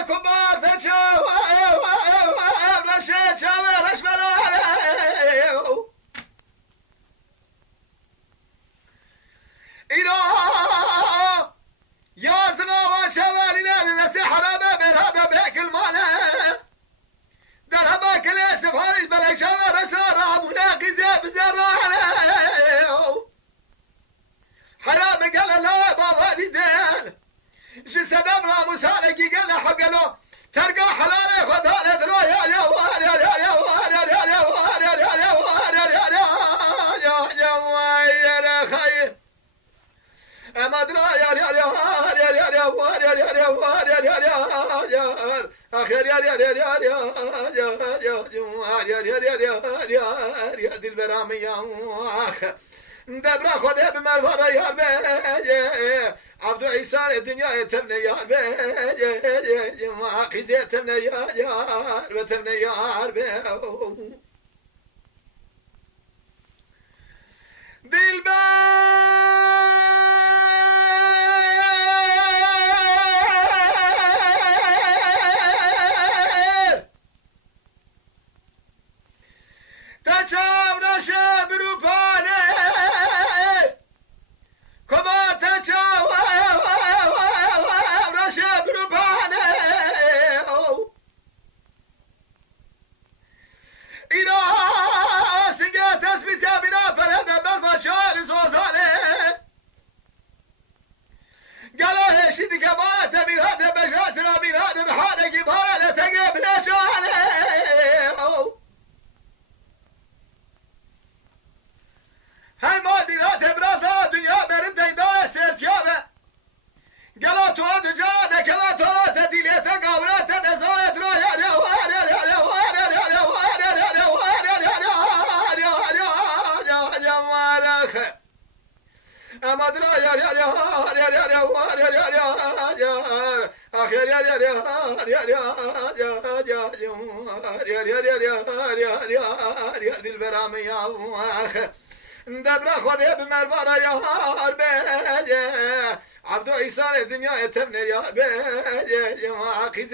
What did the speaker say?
كبار تشاو رشيد شاوي رش بلاو إلى يا زغاوة شوالينا للسحر ما بين هذا بيك المعنى درها كل سفاري بلا شاوي رسالة مناقزة بزرانة حرام قال لا بابا ديدان جسد امرا مسالكي قال حق له ترقى حلاله خذها له يا يا يا يا يا خير ما ادري يا يا يا يا يا يا يا يا اخير يا يا يا يا يا يا دي البرامي يا دبر خدا بمرفرا يا بي عبد عيسى الدنيا يتمنى يا بي ما قيز يتمنى يا وتمنى يا بي تشاور شبر بانه كما تشاور شبر بانه إذا سجى تثبت بنا فلدا بالفشار زوزانه قالوا هشيد كما تبي هذا بجاسنا من هذا الحالة جبالة تقبل شانه هاي ما ديرات براتا دنيا برمت ايدا سيرتيابه قالوا تو دجانا كما تو تديليتا قاوراتا نزايد رو يا يا أما درا يا يا يا يا يا يا يا أخير يا يا يا يا دي البرامي يا أخ دبر خذ بمربرة يا هاربي عبد عيسى الدنيا يتمنى يا بي يا أخي